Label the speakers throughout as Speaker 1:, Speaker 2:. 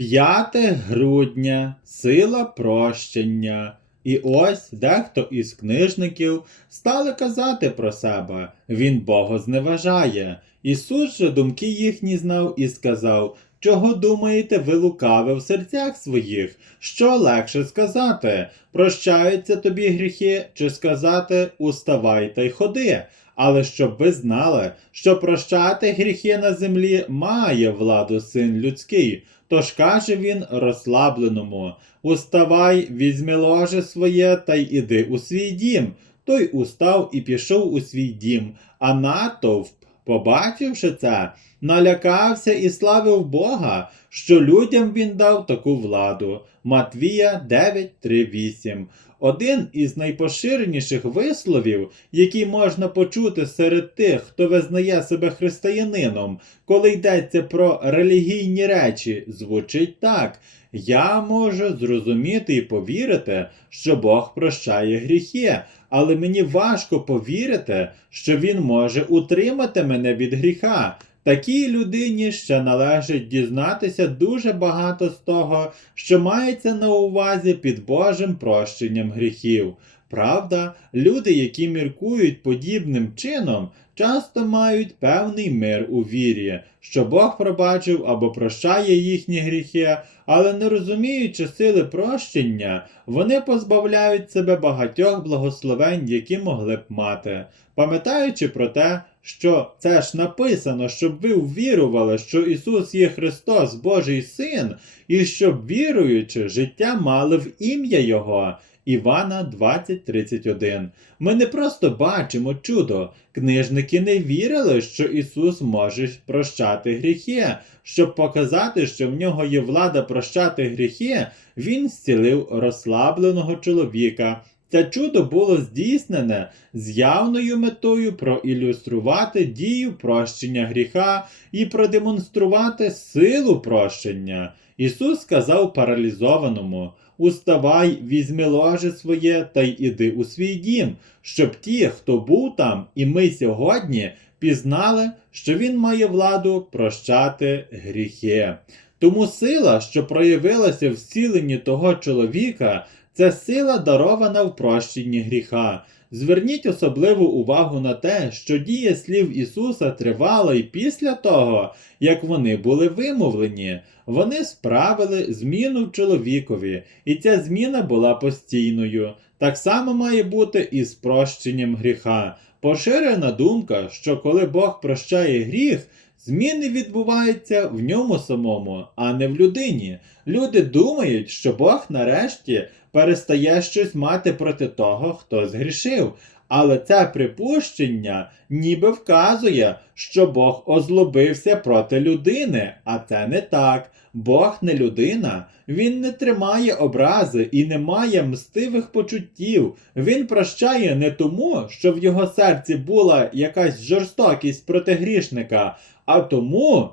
Speaker 1: 5 грудня сила прощення. І ось дехто із книжників стали казати про себе Він Бога зневажає. Ісус же думки їхні знав і сказав Чого думаєте ви лукаве в серцях своїх? Що легше сказати? Прощаються тобі гріхи, чи сказати Уставай та й ходи? Але щоб ви знали, що прощати гріхи на землі має владу син людський. Тож каже він розслабленому: Уставай, візьми ложе своє та й іди у свій дім. Той устав і пішов у свій дім, а натовп, побачивши це, налякався і славив Бога, що людям він дав таку владу. Матвія 9.3.8 Один із найпоширеніших висловів, який можна почути серед тих, хто визнає себе християнином, коли йдеться про релігійні речі, звучить так: Я можу зрозуміти і повірити, що Бог прощає гріхи, але мені важко повірити, що Він може утримати мене від гріха. Такій людині ще належить дізнатися дуже багато з того, що мається на увазі під Божим прощенням гріхів. Правда, люди, які міркують подібним чином, часто мають певний мир у вірі, що Бог пробачив або прощає їхні гріхи, але не розуміючи сили прощення, вони позбавляють себе багатьох благословень, які могли б мати. Пам'ятаючи про те, що це ж написано, щоб ви ввірували, що Ісус є Христос, Божий Син, і щоб віруючи, життя мали в ім'я Його. Івана 20.31. Ми не просто бачимо чудо. Книжники не вірили, що Ісус може прощати гріхи. Щоб показати, що в нього є влада прощати гріхи, Він зцілив розслабленого чоловіка. Це чудо було здійснене з явною метою проілюструвати дію прощення гріха і продемонструвати силу прощення. Ісус сказав паралізованому: Уставай, візьми ложе своє та й іди у свій дім, щоб ті, хто був там, і ми сьогодні пізнали, що Він має владу прощати гріхи. Тому сила, що проявилася в зціленні того чоловіка, це сила дарована в прощенні гріха. Зверніть особливу увагу на те, що дія слів Ісуса тривала і після того, як вони були вимовлені. Вони справили зміну в чоловікові, і ця зміна була постійною. Так само має бути і з прощенням гріха. Поширена думка, що коли Бог прощає гріх, зміни відбуваються в ньому самому, а не в людині. Люди думають, що Бог нарешті перестає щось мати проти того, хто згрішив. Але це припущення ніби вказує, що Бог озлобився проти людини, а це не так. Бог не людина, він не тримає образи і не має мстивих почуттів. Він прощає не тому, що в його серці була якась жорстокість проти грішника, а тому,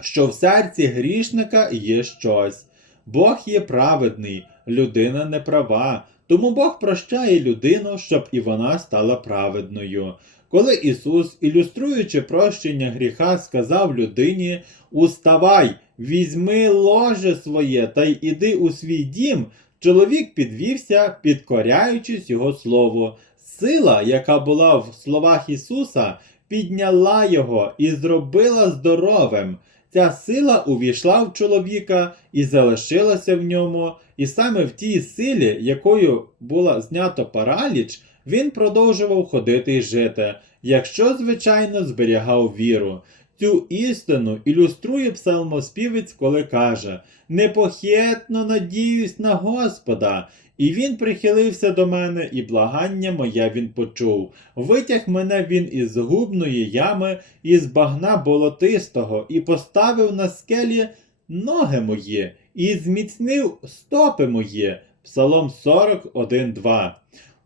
Speaker 1: що в серці грішника є щось. Бог є праведний, людина не права. Тому Бог прощає людину, щоб і вона стала праведною. Коли Ісус, ілюструючи прощення гріха, сказав людині: Уставай, візьми ложе своє та й іди у свій дім, чоловік підвівся, підкоряючись Його слову. Сила, яка була в словах Ісуса, підняла його і зробила здоровим. Ця сила увійшла в чоловіка і залишилася в ньому, і саме в тій силі, якою була знято параліч, він продовжував ходити й жити, якщо, звичайно, зберігав віру. Цю істину ілюструє псалмоспівець, коли каже: Непохитно надіюсь на Господа, і він прихилився до мене, і благання моє він почув. Витяг мене він із губної ями, із багна болотистого, і поставив на скелі ноги мої, і зміцнив стопи мої. Псалом 41.2.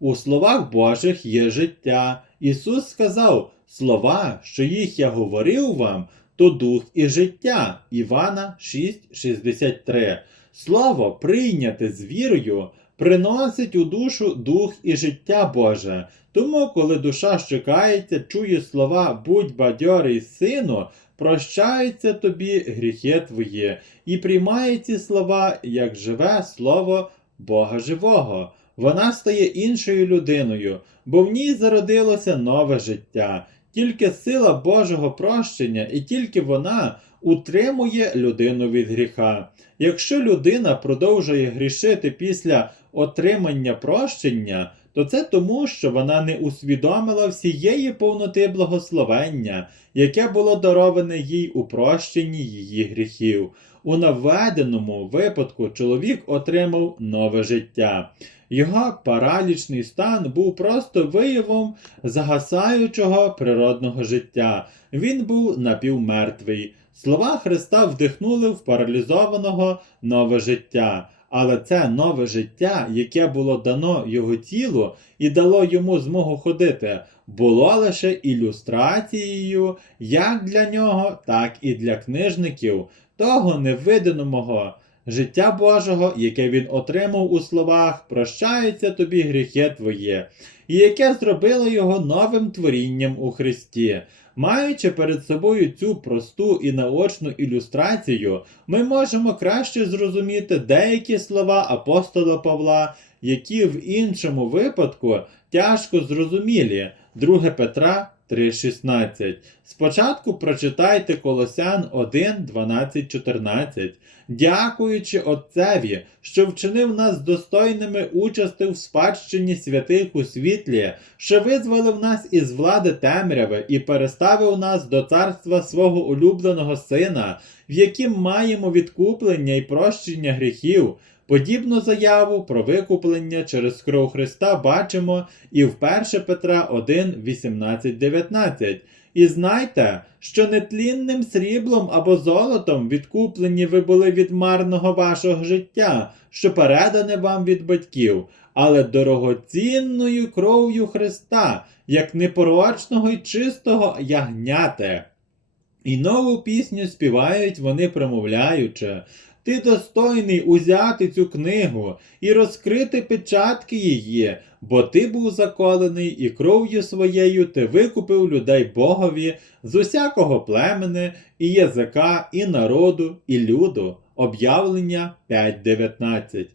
Speaker 1: У словах Божих є життя. Ісус сказав: Слова, що їх я говорив вам, то дух і життя. Івана 6,63. Слово, прийняте з вірою, приносить у душу дух і життя Боже. Тому, коли душа щекається, чує слова будь бадьорий сину, прощаються тобі гріхи твої, і приймає ці слова, як живе слово Бога живого. Вона стає іншою людиною, бо в ній зародилося нове життя. Тільки сила Божого прощення, і тільки вона утримує людину від гріха. Якщо людина продовжує грішити після отримання прощення, то це тому, що вона не усвідомила всієї повноти благословення, яке було дароване їй у прощенні її гріхів. У наведеному випадку чоловік отримав нове життя. Його паралічний стан був просто виявом загасаючого природного життя. Він був напівмертвий. Слова Христа вдихнули в паралізованого нове життя. Але це нове життя, яке було дано його тілу і дало йому змогу ходити, було лише ілюстрацією як для нього, так і для книжників того невидимого життя Божого, яке він отримав у словах Прощаються тобі гріхи твоє, і яке зробило його новим творінням у Христі. Маючи перед собою цю просту і наочну ілюстрацію, ми можемо краще зрозуміти деякі слова апостола Павла, які в іншому випадку тяжко зрозумілі. 2 Петра 3,16. Спочатку прочитайте Колосян 1, 12, 14. Дякуючи Отцеві, що вчинив нас достойними участи в спадщині святих у світлі, що визволив нас із влади темряви і переставив нас до царства свого улюбленого Сина, в яким маємо відкуплення і прощення гріхів. Подібну заяву про викуплення через кров Христа бачимо і в 1 Петра 1, 18, 19. І знайте, що нетлінним сріблом або золотом відкуплені ви були від марного вашого життя, що передане вам від батьків, але дорогоцінною кров'ю Христа, як непорочного й чистого ягняте. І нову пісню співають вони промовляючи. Ти достойний узяти цю книгу і розкрити печатки її, бо ти був заколений, і кров'ю своєю ти викупив людей Богові з усякого племени, і язика, і народу, і люду. Об'явлення 5.19.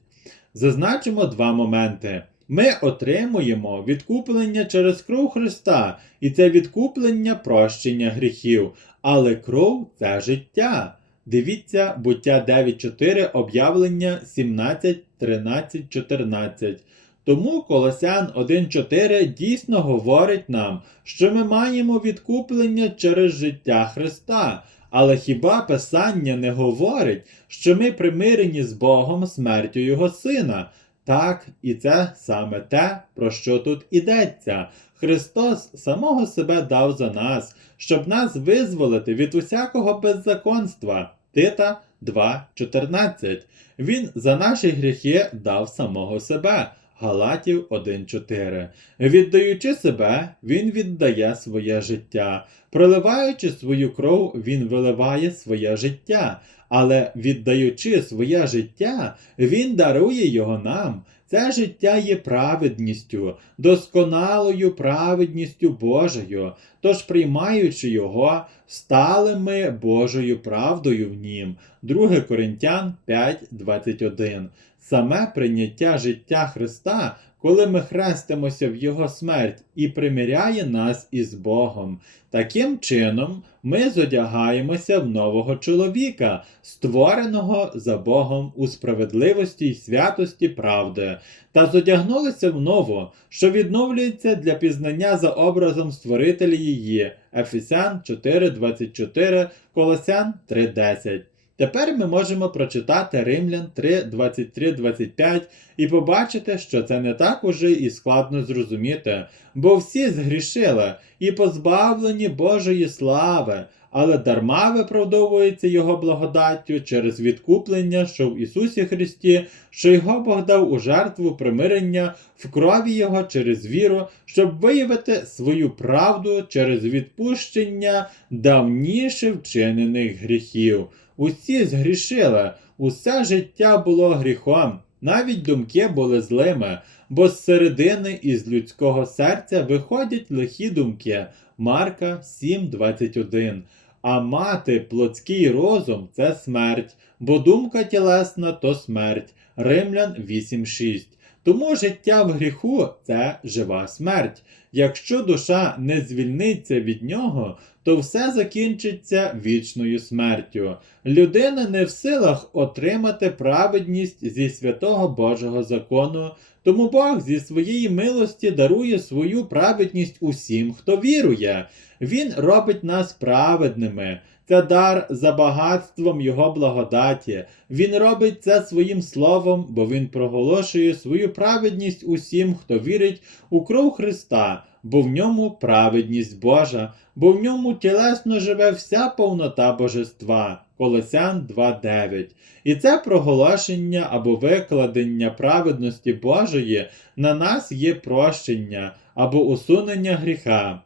Speaker 1: Зазначимо два моменти. Ми отримуємо відкуплення через кров Христа, і це відкуплення прощення гріхів. Але кров це життя. Дивіться буття 9.4, об'явлення 17, 13, 14. Тому Колосян 1.4 дійсно говорить нам, що ми маємо відкуплення через життя Христа. Але хіба Писання не говорить, що ми примирені з Богом смертю Його Сина? Так, і це саме те, про що тут ідеться. Христос самого себе дав за нас, щоб нас визволити від усякого беззаконства. Тита 2.14. Він за наші гріхи дав самого себе. Галатів 1.4. Віддаючи себе, він віддає своє життя. Проливаючи свою кров, він виливає своє життя. Але віддаючи своє життя, він дарує його нам. Це життя є праведністю, досконалою праведністю Божою. Тож, приймаючи його, стали ми Божою правдою в нім. 2 Коринтян 5.21. Саме прийняття життя Христа, коли ми хрестимося в Його смерть і примиряє нас із Богом. Таким чином, ми зодягаємося в нового чоловіка, створеного за Богом у справедливості й святості правди, та зодягнулися в нову, що відновлюється для пізнання за образом створителя її. Ефесян 4.24, Колосян 3.10. Тепер ми можемо прочитати Римлян 3, 23, 25 і побачити, що це не так уже і складно зрозуміти, бо всі згрішили і позбавлені Божої слави, але дарма виправдовується Його благодаттю через відкуплення, що в Ісусі Христі, що Його Бог дав у жертву примирення в крові Його через віру, щоб виявити свою правду через відпущення давніше вчинених гріхів. Усі згрішили, усе життя було гріхом, навіть думки були злими, бо з середини із людського серця виходять лихі думки. Марка 7.21. а мати плотський розум це смерть, бо думка тілесна то смерть. Римлян 8.6. Тому життя в гріху це жива смерть. Якщо душа не звільниться від нього, то все закінчиться вічною смертю. Людина не в силах отримати праведність зі святого Божого закону, тому Бог зі своєї милості дарує свою праведність усім, хто вірує. Він робить нас праведними. Це дар за багатством Його благодаті. Він робить це своїм словом, бо Він проголошує свою праведність усім, хто вірить у кров Христа, бо в ньому праведність Божа, бо в ньому тілесно живе вся повнота божества. Колосян 2.9. І це проголошення або викладення праведності Божої на нас є прощення або усунення гріха.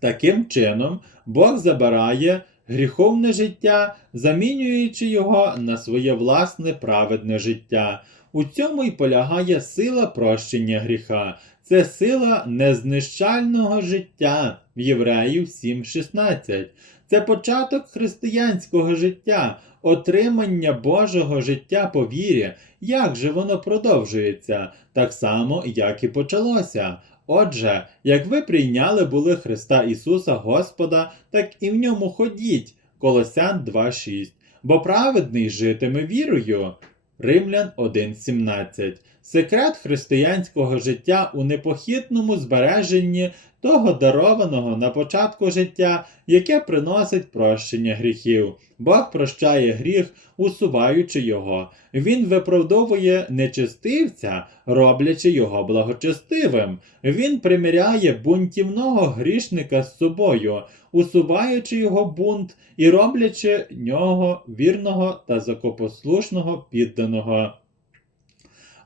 Speaker 1: Таким чином, Бог забирає гріховне життя, замінюючи його на своє власне праведне життя. У цьому й полягає сила прощення гріха. Це сила незнищального життя в Євреїв 7.16. Це початок християнського життя, отримання Божого життя по вірі. Як же воно продовжується? Так само, як і почалося. Отже, як ви прийняли були Христа Ісуса Господа, так і в ньому ходіть. Колосян 2.6. Бо праведний житиме вірою. Римлян 1.17. Секрет християнського життя у непохитному збереженні того дарованого на початку життя, яке приносить прощення гріхів. Бог прощає гріх, усуваючи його. Він виправдовує нечистивця, роблячи його благочестивим. Він примиряє бунтівного грішника з собою, усуваючи його бунт і роблячи нього вірного та закопослушного підданого.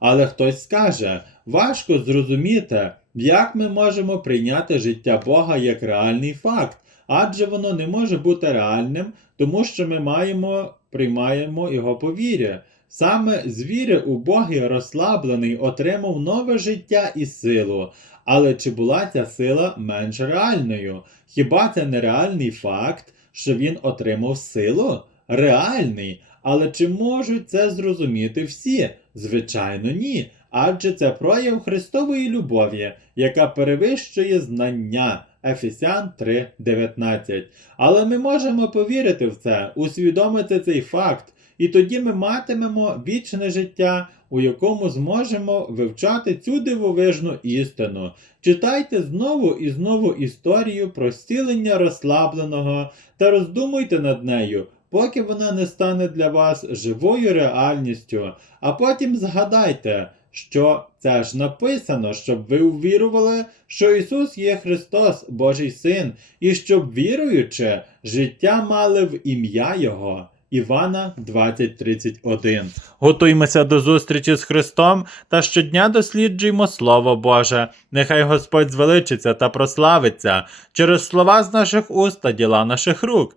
Speaker 1: Але хтось скаже, важко зрозуміти, як ми можемо прийняти життя Бога як реальний факт, адже воно не може бути реальним, тому що ми маємо, приймаємо його по вірі. Саме з віри у Богі розслаблений отримав нове життя і силу. Але чи була ця сила менш реальною? Хіба це не реальний факт, що він отримав силу? Реальний. Але чи можуть це зрозуміти всі? Звичайно, ні. Адже це прояв Христової любові, яка перевищує знання. Ефесян 3.19. Але ми можемо повірити в це, усвідомити цей факт, і тоді ми матимемо вічне життя, у якому зможемо вивчати цю дивовижну істину. Читайте знову і знову історію про зцілення розслабленого та роздумуйте над нею, поки вона не стане для вас живою реальністю. А потім згадайте, що це ж написано, щоб ви увірували, що Ісус є Христос, Божий Син, і щоб віруючи, життя мали в ім'я Його. Івана 20.31 Готуймося до зустрічі з Христом та щодня досліджуємо Слово Боже. Нехай Господь звеличиться та прославиться через слова з наших уст та діла наших рук.